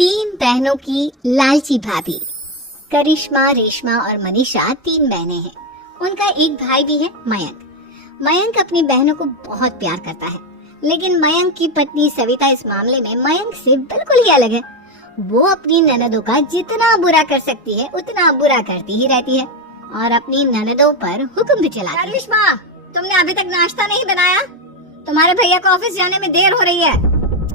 तीन बहनों की लालची भाभी। करिश्मा, रेशमा और मनीषा तीन बहनें हैं। उनका एक भाई भी है, मयंक। मयंक अपनी बहनों को बहुत प्यार करता है, लेकिन मयंक की पत्नी सविता इस मामले में मयंक से बिल्कुल ही अलग है। वो अपनी ननदों का जितना बुरा कर सकती है उतना बुरा करती ही रहती है और अपनी ननदों पर हुक्म भी चलाती है। करिश्मा, तुमने अभी तक नाश्ता नहीं बनाया? तुम्हारे भैया को ऑफिस जाने में देर हो रही है।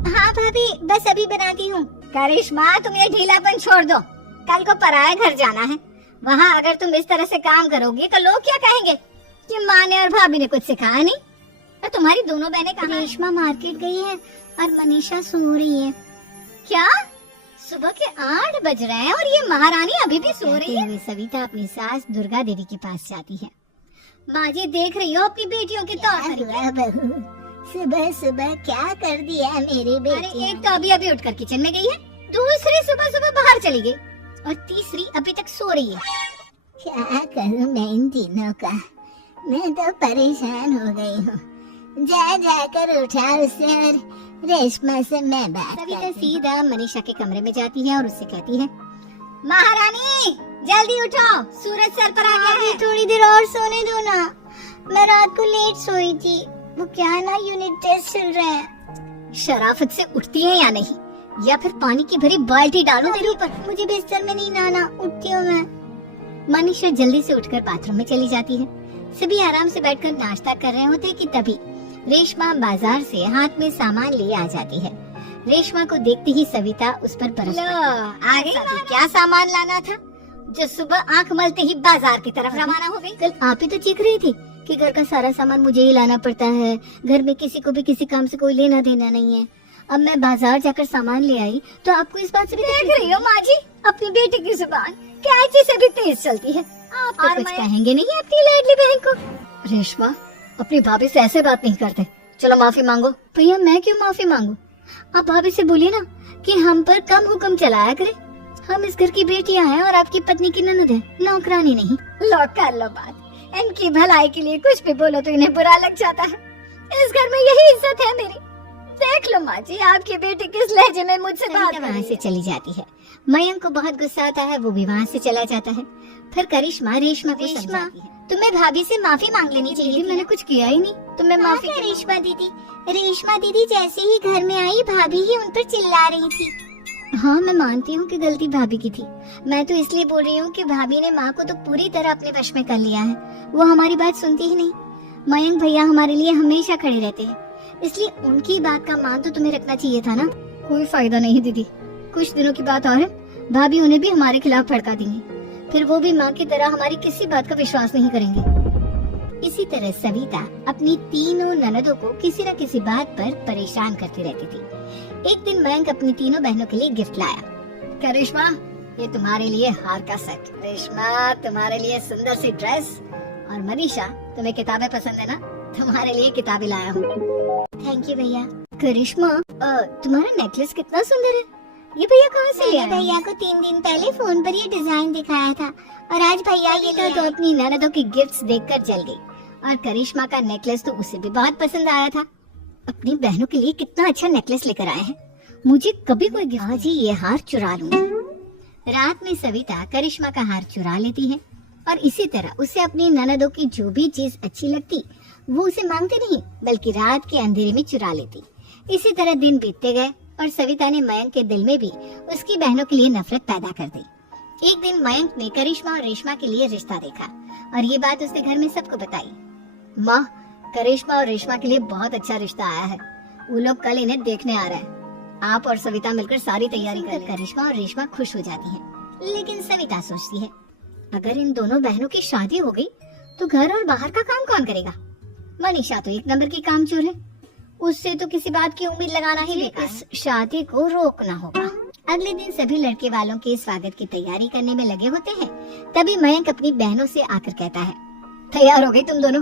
हाँ भाभी, बस अभी बनाती हूँ। करिश्मा, तुम ये ढीलापन छोड़ दो। कल को पराये घर जाना है। वहाँ अगर तुम इस तरह से काम करोगी तो लोग क्या कहेंगे कि माँ ने और भाभी ने कुछ सिखाया नहीं। और तुम्हारी दोनों बहनें कहाँ? रेशमा मार्केट गई है और मनीषा सो रही है। क्या? सुबह के 8 बज रहे हैं और ये महारानी अभी भी सो रही है? सविता अपनी सास दुर्गा देवी के पास जाती है। माँ जी, देख रही हो अपनी बेटियों के तौर? सुबह सुबह क्या कर दिया मेरी बेटी? अरे एक तो अभी उठकर किचन में गई है, दूसरी सुबह सुबह बाहर चली गई और तीसरी अभी तक सो रही है। क्या करूं मैं इन तीनों का? मैं तो परेशान हो गई हूँ। जाकर उठा उसे और रेशमा से मैं बात करती हूँ। सविता सीधा मनीषा के कमरे में जाती है और उससे कहती है, महारानी जल्दी उठो, सूरज सर पर आ गया है। थोड़ी देर और सोने दो ना, मैं रात को लेट सोई थी। वो क्या है ना, यूनिट टेस्ट चल रहे हैं। शराफत से उठती है या नहीं, या फिर पानी की भरी बाल्टी डालूं तेरे ऊपर? मुझे बिस्तर में नहीं नहाना, उठती हूँ मैं। मनीषा जल्दी से उठकर बाथरूम में चली जाती है। सभी आराम से बैठकर नाश्ता कर रहे होते कि तभी रेशमा बाजार से हाथ में सामान ले आ जाती है। रेशमा को देखते ही सविता उस पर बरस पड़ती है। क्या सामान लाना था जो सुबह आंख मलते ही बाजार की तरफ रवाना हो गई? कल आप ही तो चीख रही थी कि घर का सारा सामान मुझे ही लाना पड़ता है, घर में किसी को भी किसी काम से कोई लेना देना नहीं है। अब मैं बाजार जाकर सामान ले आई तो आपको इस बात से भी देख रही हो माँ जी, अपनी बेटी की जुबान कैंची से भी तेज चलती है। आप तो कुछ कहेंगे नहीं अपनी लाडली बहन को? रेशमा, अपनी भाभी से ऐसे बात नहीं करते। चलो माफी मांगो। भैया, मैं क्यों माफी मांगू? आप भाभी से बोलिए ना कि हम पर कम हुक्म चलाया करे। हम इस घर की बेटियां हैं और आपकी पत्नी की ननद है, नौकरानी नहीं। लो कर लो बात। इनकी भलाई के लिए कुछ भी बोलो तो इन्हें बुरा लग जाता है। इस घर में यही इज्जत है मेरी। देख लो माँ जी, आपकी बेटी किस लहजे में मुझसे बात। वहाँ से चली जाती है। मयंक को बहुत गुस्सा आता है, वो भी वहाँ से चला जाता है। फिर करिश्मा रेशमा को समझाती है, तुम्हें भाभी से माफी मांग लेनी चाहिए। मैंने कुछ किया ही नहीं, तुम्हें माफी। रेशमा दीदी जैसे ही घर में आई, भाभी ही उन पर चिल्ला रही थी। हाँ, मैं मानती हूँ कि गलती भाभी की थी। मैं तो इसलिए बोल रही हूँ कि भाभी ने माँ को तो पूरी तरह अपने वश में कर लिया है। वो हमारी बात सुनती ही नहीं। मयंक भैया हमारे लिए हमेशा खड़े रहते हैं, इसलिए उनकी बात का मान तो तुम्हें रखना चाहिए था ना। कोई फायदा नहीं दीदी, कुछ दिनों की बात और है, भाभी उन्हें भी हमारे खिलाफ भड़का देंगी। फिर वो भी माँ की तरह हमारी किसी बात का विश्वास नहीं करेंगे। इसी तरह सविता अपनी तीनों ननदों को किसी न किसी बात पर परेशान करती रहती थी। एक दिन मयंक अपनी तीनों बहनों के लिए गिफ्ट लाया। करिश्मा, ये तुम्हारे लिए हार का सेट। रेशमा, तुम्हारे लिए सुंदर सी ड्रेस। और मनीषा, तुम्हें किताबें पसंद है ना, तुम्हारे लिए किताबें लाया हूँ। थैंक यू भैया। करिश्मा, तुम्हारा नेकलेस कितना सुंदर है। ये भैया कहाँ से लिया? भैया को 3 दिन पहले फोन पर ये डिजाइन दिखाया था और आज भैया ये तो अपनी ननदों की गिफ्ट्स देखकर जल गई। और करिश्मा का नेकलेस तो उसे भी बहुत पसंद आया था। अपनी बहनों के लिए कितना अच्छा नेकलेस लेकर आए हैं। मुझे कभी कोई गिफ्ट। आज ही ये हार चुरा लूंगी। रात में सविता करिश्मा का हार चुरा लेती है और इसी तरह उसे अपनी ननदों की जो भी चीज अच्छी लगती वो उसे मांगते नहीं, बल्कि रात के अंधेरे में चुरा लेती। इसी तरह दिन बीतते गए और सविता ने मयंक के दिल में भी उसकी बहनों के लिए नफरत पैदा कर दी। एक दिन मयंक ने करिश्मा और रेशमा के लिए रिश्ता देखा और ये बात उसने घर में सबको बताई। माँ, करिश्मा और रेशमा के लिए बहुत अच्छा रिश्ता आया है। वो लोग कल इन्हें देखने आ रहे हैं। आप और सविता मिलकर सारी तैयारी कर। करिश्मा और रेशमा खुश हो जाती हैं। लेकिन सविता सोचती है, अगर इन दोनों बहनों की शादी हो गई तो घर और बाहर का काम कौन करेगा? मनीषा तो 1 नंबर की कामचोर है, उससे तो किसी बात की उम्मीद लगाना ही बेकार है। इस शादी को रोकना होगा। अगले दिन सभी लड़के वालों के स्वागत की तैयारी करने में लगे होते हैं। तभी मयंक अपनी बहनों से आकर कहता है, तैयार हो गई तुम दोनों?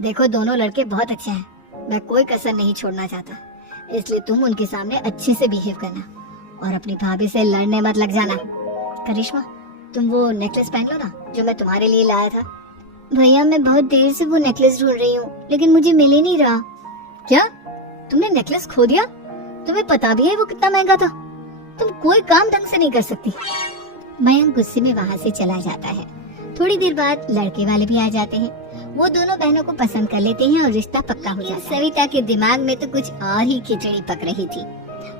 देखो, दोनों लड़के बहुत अच्छे हैं, मैं कोई कसर नहीं छोड़ना चाहता, इसलिए तुम उनके सामने अच्छे से बिहेव करना और अपनी भाभी से लड़ने मत लग जाना। करिश्मा, तुम वो नेकलेस पहन लो ना जो मैं तुम्हारे लिए लाया था। भैया, मैं बहुत देर से वो नेकलेस ढूंढ रही हूँ, लेकिन मुझे मिल ही नहीं रहा। क्या, तुमने नेकलेस खो दिया? तुम्हें पता भी है वो कितना महंगा था? तुम कोई काम ढंग से नहीं कर सकती। मयंक गुस्से में वहाँ से चला जाता है। थोड़ी देर बाद लड़के वाले भी आ जाते हैं। वो दोनों बहनों को पसंद कर लेते हैं और रिश्ता पक्का हो जाता है। सविता के दिमाग में तो कुछ और ही खिचड़ी पक रही थी।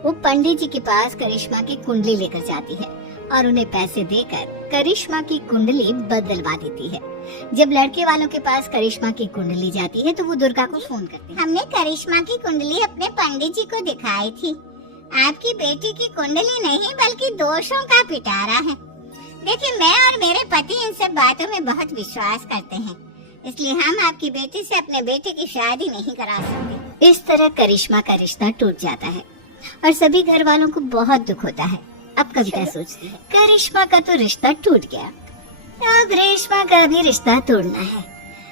वो पंडित जी के पास करिश्मा की कुंडली लेकर जाती है और उन्हें पैसे देकर करिश्मा की कुंडली बदलवा देती है। जब लड़के वालों के पास करिश्मा की कुंडली जाती है तो वो दुर्गा को फोन करते हैं। हमने करिश्मा की कुंडली अपने पंडित जी को दिखाई थी। आपकी बेटी की कुंडली नहीं बल्कि दोषों का पिटारा है। देखिए, मैं और मेरे पति इन सब बातों में बहुत विश्वास करते हैं, इसलिए हम आपकी बेटी से अपने बेटे की शादी नहीं करा सकते। इस तरह करिश्मा का रिश्ता टूट जाता है और सभी घर वालों को बहुत दुख होता है। अब कविता सोचती है, करिश्मा का तो रिश्ता टूट गया, अब रेशमा का भी रिश्ता तोड़ना है,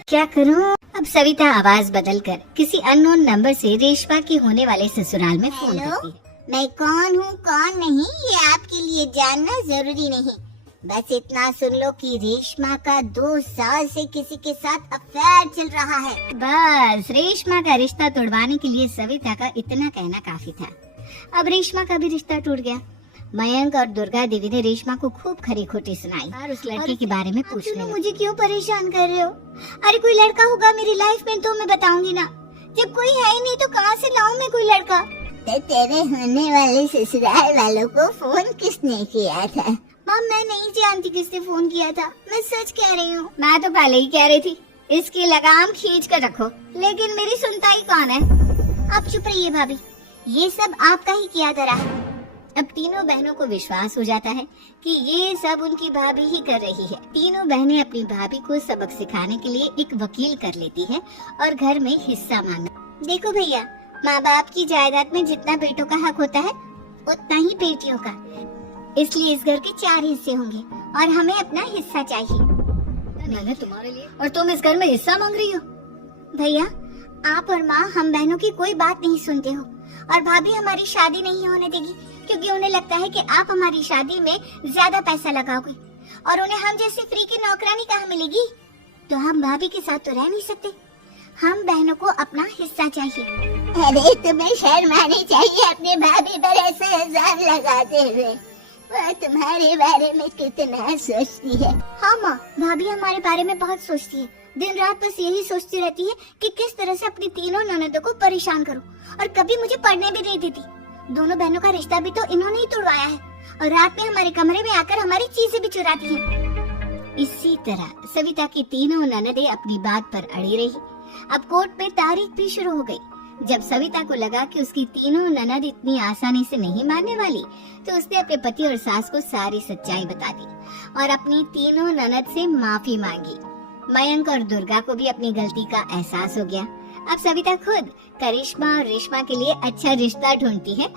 क्या करूं? अब सविता आवाज बदलकर किसी अननोन नंबर से रेशमा के होने वाले ससुराल में फोन करती है। मैं कौन हूँ कौन नहीं ये आपके लिए जानना जरूरी नहीं, बस इतना सुन लो कि रेशमा का 2 साल से किसी के साथ अफेयर चल रहा है। बस रेशमा का रिश्ता तोड़वाने के लिए सविता का इतना कहना काफी था। अब रेशमा का भी रिश्ता टूट गया। मयंक और दुर्गा देवी ने रेशमा को खूब खरी खोटी सुनाई और उस लड़के के बारे में पूछने लगे। मुझे क्यों परेशान कर रहे हो? अरे कोई लड़का होगा मेरी लाइफ में तो मैं बताऊंगी ना, जब कोई है ही नहीं तो कहाँ से लाऊं मैं कोई लड़का? तो तेरे होने वाले ससुराल वालों को फोन किसने किया था? माँ, मैं नहीं जानती किसने फोन किया था, मैं सच कह रही हूँ। मैं तो पहले ही कह रही थी, इसकी लगाम खींच कर रखो, लेकिन मेरी सुनता ही कौन है? आप चुप रहिए भाभी, ये सब आपका ही किया धरा है। अब तीनों बहनों को विश्वास हो जाता है कि ये सब उनकी भाभी ही कर रही है। तीनों बहनें अपनी भाभी को सबक सिखाने के लिए एक वकील कर लेती है और घर में हिस्सा मांगना। देखो भैया, माँ बाप की जायदाद में जितना बेटों का हक होता है उतना ही बेटियों का, इसलिए इस घर के 4 हिस्से होंगे और हमें अपना हिस्सा चाहिए। मैंने तुम्हारे लिए, और तुम इस घर में हिस्सा मांग रही हो? भैया, आप और माँ हम बहनों की कोई बात नहीं सुनते हो और भाभी हमारी शादी नहीं होने देगी क्योंकि उन्हें लगता है कि आप हमारी शादी में ज्यादा पैसा लगाओगे और उन्हें हम जैसे फ्री की नौकरानी कहाँ मिलेगी। तो हम भाभी के साथ तो रह नहीं सकते, हम बहनों को अपना हिस्सा चाहिए। अरे तुम्हें शर्म आनी चाहिए अपने भाभी पर ऐसे इल्जाम लगाते हुए। वो तुम्हारे बारे में कितना सोचती है। हाँ माँ, भाभी हमारे बारे में बहुत सोचती है, दिन रात बस यही सोचती रहती है कि किस तरह से अपनी तीनों ननदों को परेशान करूं और कभी मुझे पढ़ने भी नहीं देती। दोनों बहनों का रिश्ता भी तो इन्होंने ही तोड़वाया है और रात में हमारे कमरे में आकर हमारी चीजें भी चुराती हैं। इसी तरह सविता की तीनों ननदें अपनी बात पर अड़ी रही। अब कोर्ट में तारीख भी शुरू हो गई। जब सविता को लगा कि उसकी तीनों ननद इतनी आसानी से नहीं मानने वाली, तो उसने अपने पति और सास को सारी सच्चाई बता दी और अपनी तीनों ननद से माफी मांगी। मयंक और दुर्गा को भी अपनी गलती का एहसास हो गया। अब सविता खुद करिश्मा और रेशमा के लिए अच्छा रिश्ता ढूंढती है